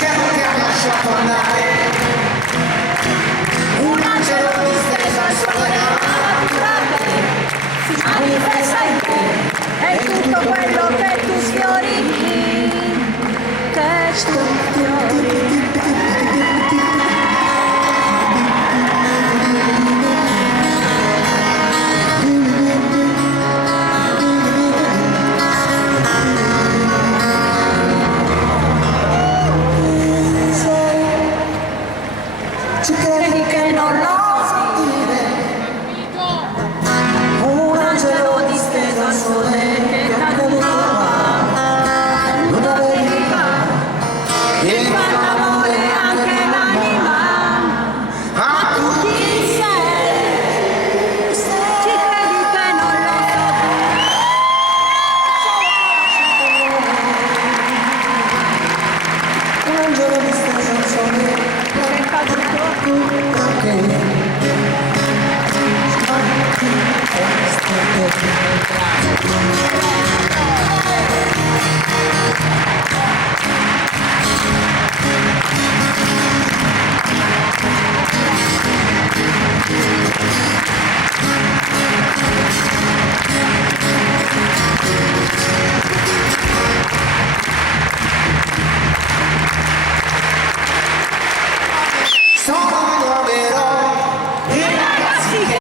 cielo che ha lasciato andare, un angelo disteso al sole nella naturale, si manifesta in te, e tutto quello che tu sfiori, che tu fiori. Ci credi che non lo so dire, un angelo disteso al sole che cadeva, non aveva che fa l'amore anche l'anima a tutti sei. Ci credi che non lo so dire, un angelo disteso al sole che cadeva. Okay.